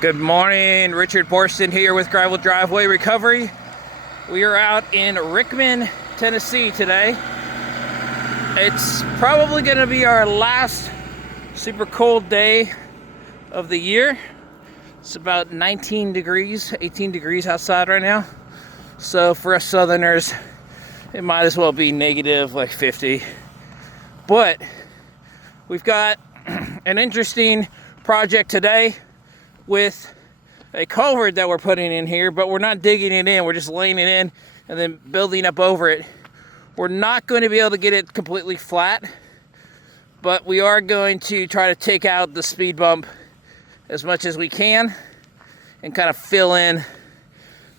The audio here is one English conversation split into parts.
Good morning, Richard Borston here with Gravel Driveway Recovery. We are out in Rickman, Tennessee today. It's probably going to be our last super cold day of the year. It's about 19 degrees, 18 degrees outside right now. So for us Southerners, it might as well be negative like 50. But we've got an interesting project today with a culvert that we're putting in here, but we're not digging it in, we're just laying it in and then building up over it. We're not going to be able to get it completely flat, but we are going to try to take out the speed bump as much as we can and kind of fill in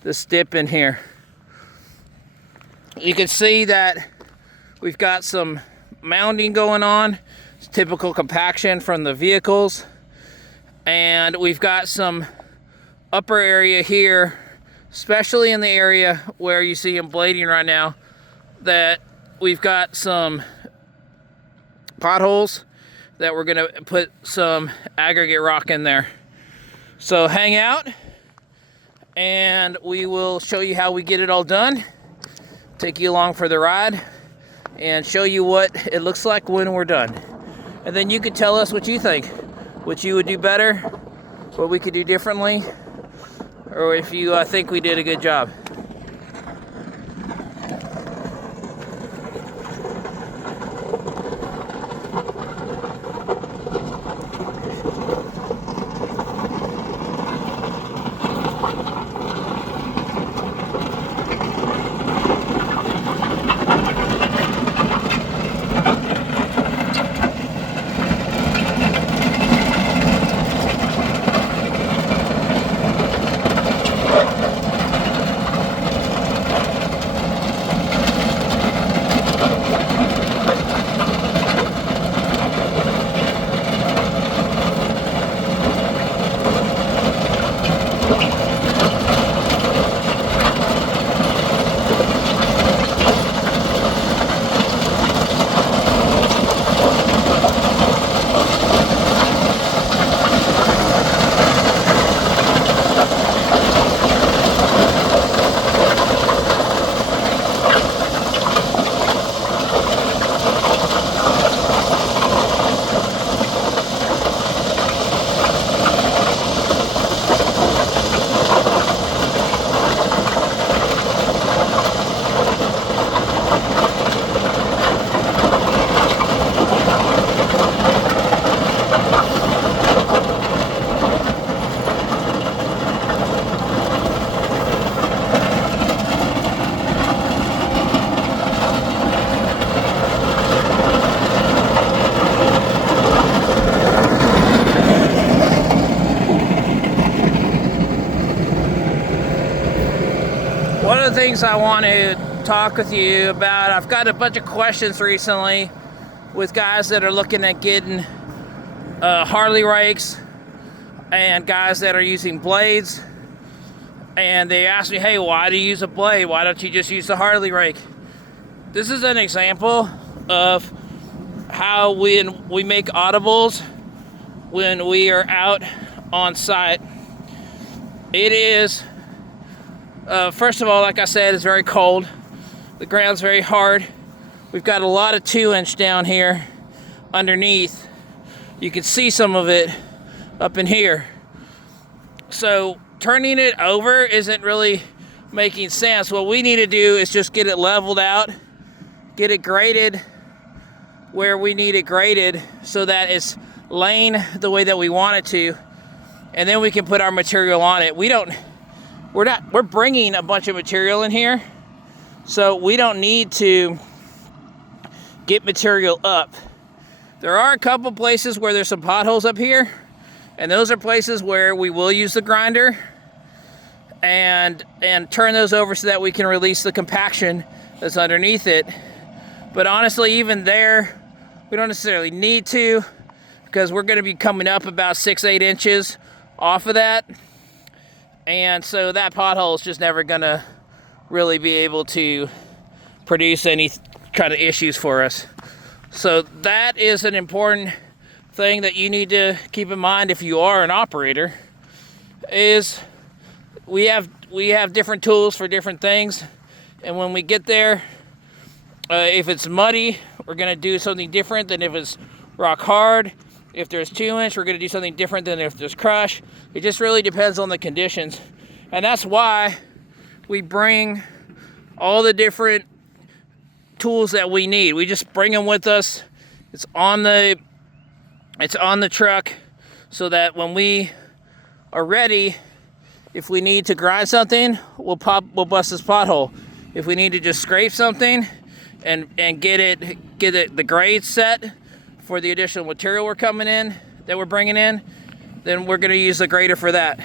this dip in here. You can see that we've got some mounding going on. It's typical compaction from the vehicles. And we've got some upper area here, especially in the area where you see them blading right now, that we've got some potholes that we're gonna put some aggregate rock in there. So hang out and we will show you how we get it all done, take you along for the ride and show you what it looks like when we're done. And then you can tell us what you think. What you would do better, what we could do differently, or if you think we did a good job. One of the things I want to talk with you about, I've got a bunch of questions recently with guys that are looking at getting Harley Rakes and guys that are using blades. And they ask me, hey, why do you use a blade? Why don't you just use the Harley Rake? This is an example of how when we make audibles, when we are out on site, it is first of all, like I said, it's very cold. The ground's very hard. We've got a lot of 2-inch down here underneath. You can see some of it up in here. So turning it over isn't really making sense. What we need to do is just get it leveled out, get it graded where we need it graded so that it's laying the way that we want it to, and then we can put our material on it. We're bringing a bunch of material in here, so we don't need to get material up. There are a couple places where there's some potholes up here, and those are places where we will use the grinder and turn those over so that we can release the compaction that's underneath it. But honestly, even there, we don't necessarily need to, because we're going to be coming up about 6-8 inches off of that. And so that pothole is just never going to really be able to produce any kind of issues for us. So that is an important thing that you need to keep in mind if you are an operator. is we have different tools for different things, and when we get there, if it's muddy, we're gonna do something different than if it's rock hard. If there's 2-inch, we're gonna do something different than if there's crush. It just really depends on the conditions, and that's why we bring all the different tools that we need. We just bring them with us. It's on the truck, so that when we are ready, if we need to grind something, we'll bust this pothole. If we need to just scrape something and get the grade set for the additional material we're bringing in, then we're going to use the grader for that.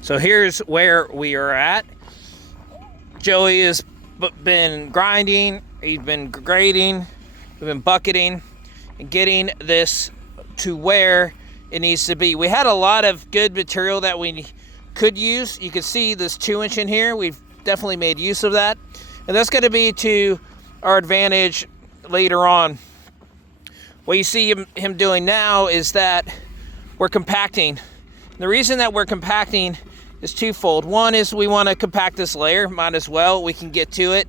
So here's where we are at. Joey has been grinding, he's been grading, we've been bucketing, and getting this to where it needs to be. We had a lot of good material that we could use. You can see this 2-inch in here. We've definitely made use of that. And that's going to be to our advantage later on. What you see him doing now is that we're compacting. The reason that we're compacting is twofold. One is we want to compact this layer. Might as well. We can get to it.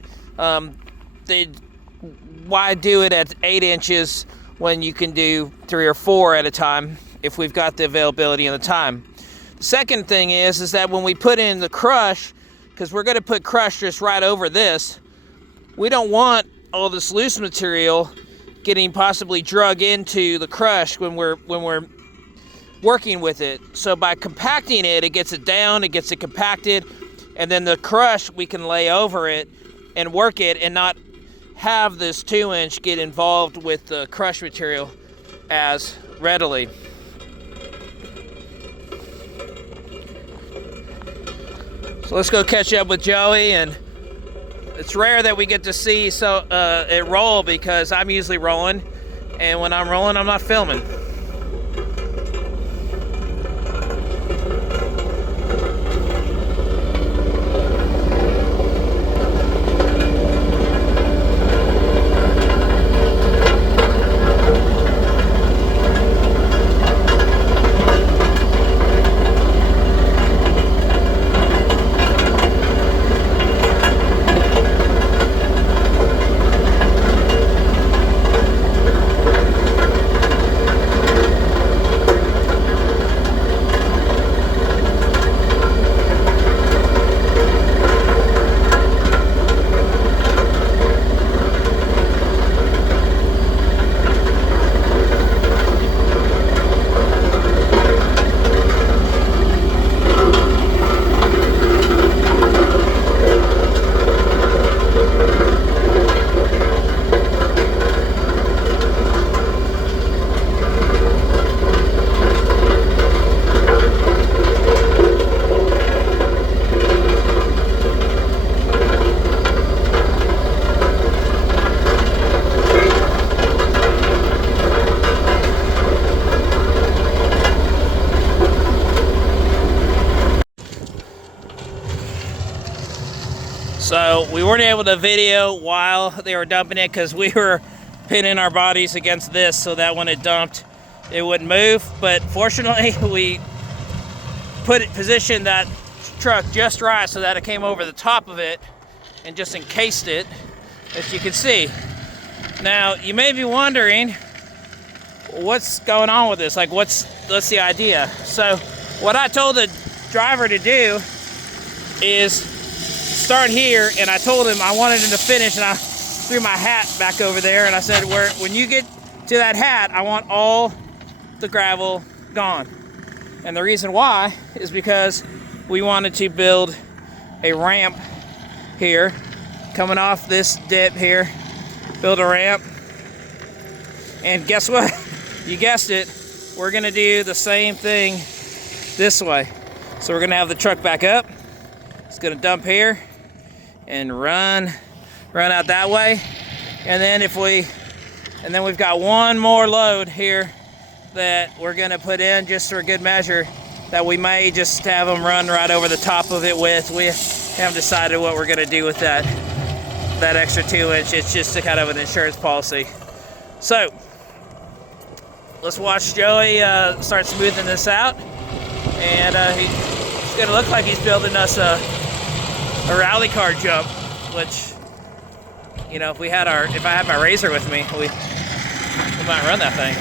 Why do it at 8 inches when you can do 3 or 4 at a time if we've got the availability and the time? The second thing is that when we put in the crush, because we're going to put crush just right over this, we don't want all this loose material getting possibly drug into the crush when we're working with it. So by compacting it, it gets it down, it gets it compacted, and then the crush we can lay over it and work it and not have this 2-inch get involved with the crush material as readily. So let's go catch up with Joey, and it's rare that we get to see it roll because I'm usually rolling, and when I'm rolling, I'm not filming. weren't able to video while they were dumping it because we were pinning our bodies against this so that when it dumped, it wouldn't move. But fortunately, we positioned that truck just right so that it came over the top of it and just encased it, as you can see. Now, you may be wondering, what's going on with this? Like, what's the idea? So, what I told the driver to do is start here, and I told him I wanted him to finish, and I threw my hat back over there, and I said, when you get to that hat, I want all the gravel gone. And the reason why is because we wanted to build a ramp here, coming off this dip here, build a ramp. And guess what? You guessed it, we're gonna do the same thing this way. So we're gonna have the truck back up. It's gonna dump here and run out that way. And then we've got one more load here that we're gonna put in just for good measure, that we may just have them run right over the top of it with. We haven't decided what we're gonna do with that extra 2-inch. It's just a kind of an insurance policy. So let's watch Joey start smoothing this out, and he's gonna look like he's building us a rally car jump, which, you know, if I had my razor with me, we might run that thing.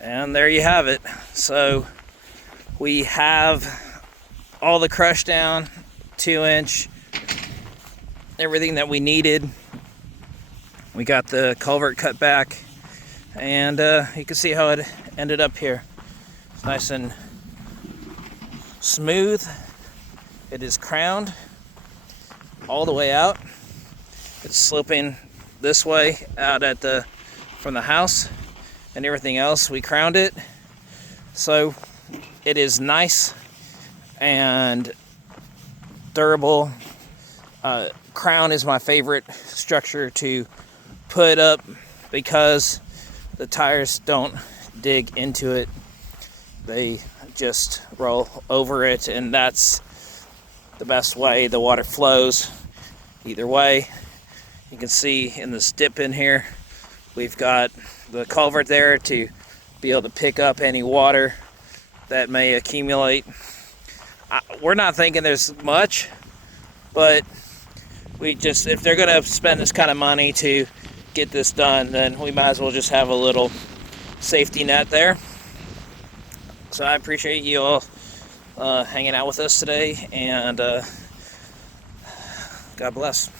And there you have it. So we have all the crush down, 2-inch, everything that we needed. We got the culvert cut back, and you can see how it ended up here. It's nice and smooth. It is crowned all the way out. It's sloping this way out from the house, and everything else we crowned it. So it is nice and durable. Crown is my favorite structure to put up because the tires don't dig into it. They just roll over it, and that's the best way the water flows either way. You can see in this dip in here, we've got the culvert there to be able to pick up any water that may accumulate. We're not thinking there's much, but if they're gonna spend this kind of money to get this done, then we might as well just have a little safety net there. So I appreciate you all hanging out with us today, and God bless.